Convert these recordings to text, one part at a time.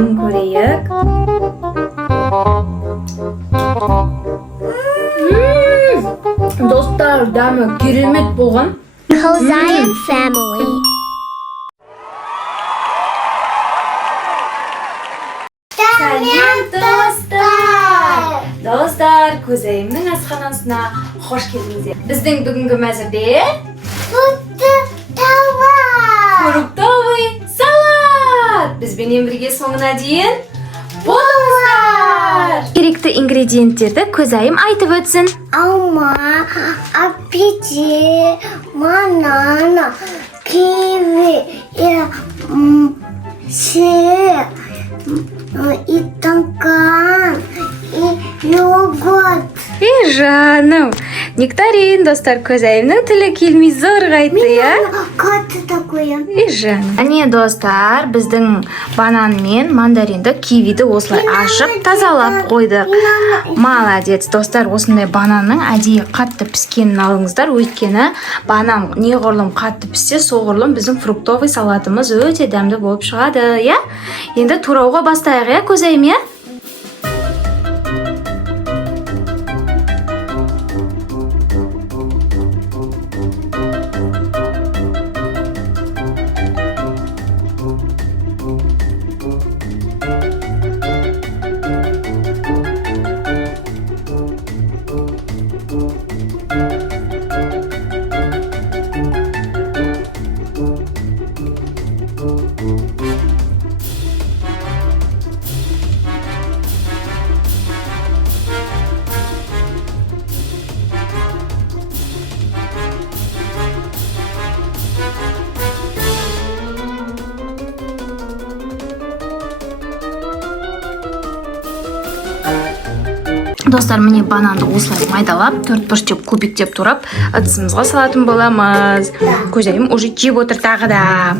дәмін көрейік. Достар, дәмі керемет болған. Kozayan family. Сәлем достар! Достар, Көзайымның асханасына қош келдіңіздер. Біздің бүгінгі мәзірде фруктовый салат. Бізбенен бірге соңына дейін болыңыздар. Керекті ингредиенттерді Көзайым айтып өтсін. Alma, апельсин, банан, киви, сыр, и стакан, и йогурт. Жаным, нектарин, достар, Көзайымның тілі келмей зорғайды, я? Как это такое? Жаным. Әне, достар, біздің банан мен мандаринді, кивиді осылай ашып, тазалап қойдық. Молодец, достар, осындай бананның әдейі қатты піскенін алыңыздар, өйткені банан неғұрлым қатты піссе, соғұрлым біздің фруктовый салатымыз өте дәмді болып шығады, я? Енді турауға бастайық, я, Көзайым, я? Достар, міне бананды осылай майдалап, төрт бұрышып кубиктеп турап, ыдысымызға салатын боламыз. Көзайым уже жеп отыр тағы да.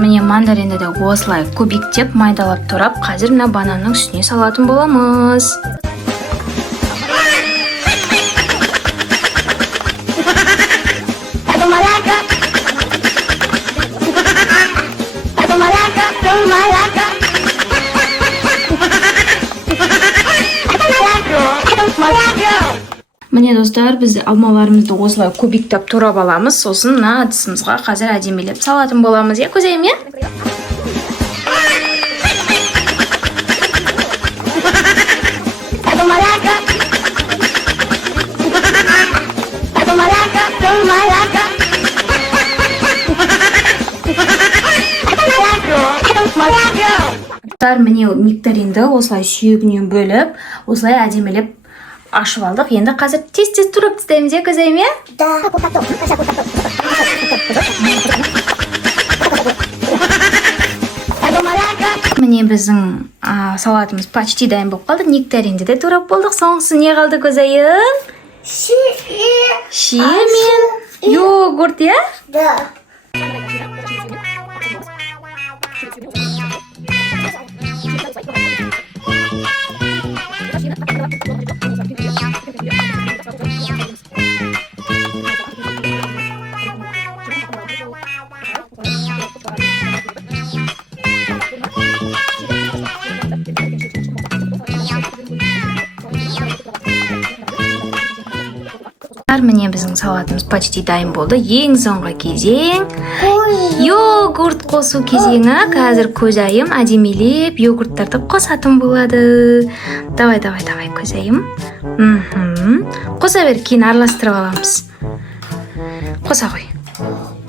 Міне мандаринді де осылай кубиктеп майдалап турап, қазір мына бананның үстіне салатын боламыз. Міне достар, біз алмаларымызды осылай кубиктеп турап аламыз, сосын мына ыдысымызға қазір әдемелеп салатын боламыз, я, Көзайым, я? Міне нектаринді осылай сүйегінен бөліп, осылай әдемелеп ашып алдық. Енді қазір тез-тез турап тастаймыз, я, Көзайым, я? Да. Міне біздің салатымыз почти дайын болып қалды. Нектаринді де турап болдық. Соңғысы не қалды, Көзайым? Шие мен йогурт, я? Да. Міне біздің салатымыз почти дайын болды. Ең соңғы кезең йогурт қосу кезеңі. Қазір Көзайым әдемелеп йогурттарды қосатын болады. Давай, Көзайым. Қоса бер, кейін араластырып аламыз. Қоса қой.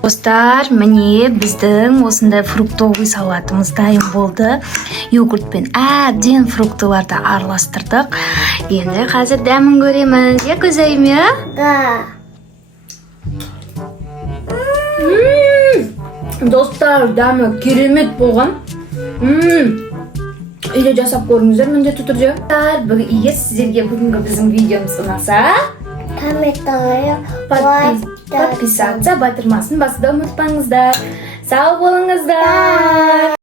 Достар, міне біздің осындай фруктовый салатымыз дайын болды. Йогуртпен әбден фруктыларды араластырдық. Енді қазір дәмін көреміз. Я, Көзайым, я? Да. Достар, дәмі керемет болған. Үйде жасап көріңіздер міндетті түрде. Егер сіздерге бүгінгі біздің видеомыз ұнаса, подписаться, батырмасын басуды ұмытпаңыздар. Сау болыңыздар.